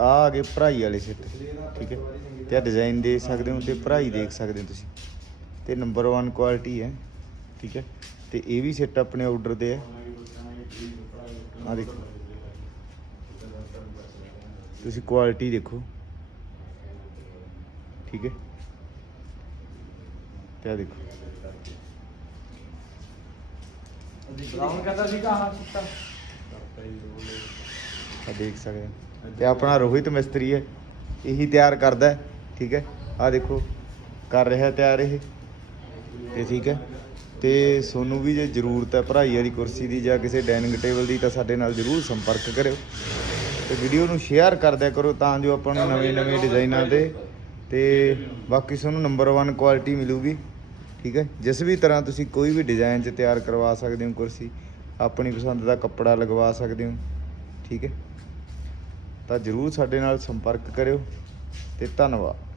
ਆ ਆ ਗਏ ਭਰਾਈ ਵਾਲੇ ਸੈੱਟ ਠੀਕ ਹੈ। ਤੇ ਆ ਡਿਜ਼ਾਈਨ ਦੇ ਸਕਦੇ ਹੋ ਤੇ ਭਰਾਈ ਦੇਖ ਸਕਦੇ ਹੋ ਤੁਸੀਂ। ਤੇ ਨੰਬਰ 1 ਕੁਆਲਿਟੀ ਹੈ ਠੀਕ ਹੈ। ਤੇ ਇਹ ਵੀ ਸੈੱਟ ਆਪਣੇ ਆਰਡਰ ਤੇ ਹੈ। ਆ ਦੇਖੋ। ਤੁਸੀਂ ਕੁਆਲਿਟੀ ਦੇਖੋ। ਠੀਕ ਹੈ। ਤੇ ਆ ਦੇਖੋ। ਬਰਾਊਨ ਕਹਿੰਦਾ ਸੀ ਕਹਾ ਕੁੱਤਾ। ਆ ਦੇਖ ਸਕਦੇ ਹੋ। ਤੇ ਆਪਣਾ ਰੋਹਿਤ ਮਿਸਤਰੀ ਹੈ ਇਹੀ ਤਿਆਰ ਕਰਦਾ ਹੈ, ਠੀਕ ਹੈ? ਆ ਦੇਖੋ ਕਰ ਰਿਹਾ ਤਿਆਰ ਇਹ ਤੇ ਠੀਕ ਹੈ? ਤੇ ਸੋਨੂੰ ਵੀ ਜੇ ਜ਼ਰੂਰਤ ਹੈ ਭਰਾਈ ਵਾਲੀ ਕੁਰਸੀ ਦੀ ਜਾਂ ਕਿਸੇ ਡਾਈਨਿੰਗ ਟੇਬਲ ਦੀ ਤਾਂ ਸਾਡੇ ਨਾਲ ਜ਼ਰੂਰ ਸੰਪਰਕ ਕਰਿਓ। ਤੇ ਵੀਡੀਓ ਨੂੰ ਸ਼ੇਅਰ ਕਰਦਿਆ ਕਰੋ ਤਾਂ ਜੋ ਆਪਾਂ ਨੂੰ ਨਵੇਂ ਨਵੇਂ ਡਿਜ਼ਾਈਨਾਂ ਦੇ ਤੇ ਬਾਕੀ ਤੁਹਾਨੂੰ ਨੰਬਰ 1 ਕੁਆਲਿਟੀ ਮਿਲੂਗੀ ਠੀਕ ਹੈ? ਜਿਸ ਵੀ ਤਰ੍ਹਾਂ ਤੁਸੀਂ ਕੋਈ ਵੀ ਡਿਜ਼ਾਈਨ 'ਚ ਤਿਆਰ ਕਰਵਾ ਸਕਦੇ ਹੋ ਕੁਰਸੀ ਆਪਣੀ ਪਸੰਦ ਦਾ ਕੱਪੜਾ ਲਗਵਾ ਸਕਦੇ ਹੋ ਠੀਕ ਹੈ? ਤਾਂ ਜਰੂਰ ਸਾਡੇ ਨਾਲ ਸੰਪਰਕ ਕਰਿਓ ਤੇ ਧੰਨਵਾਦ।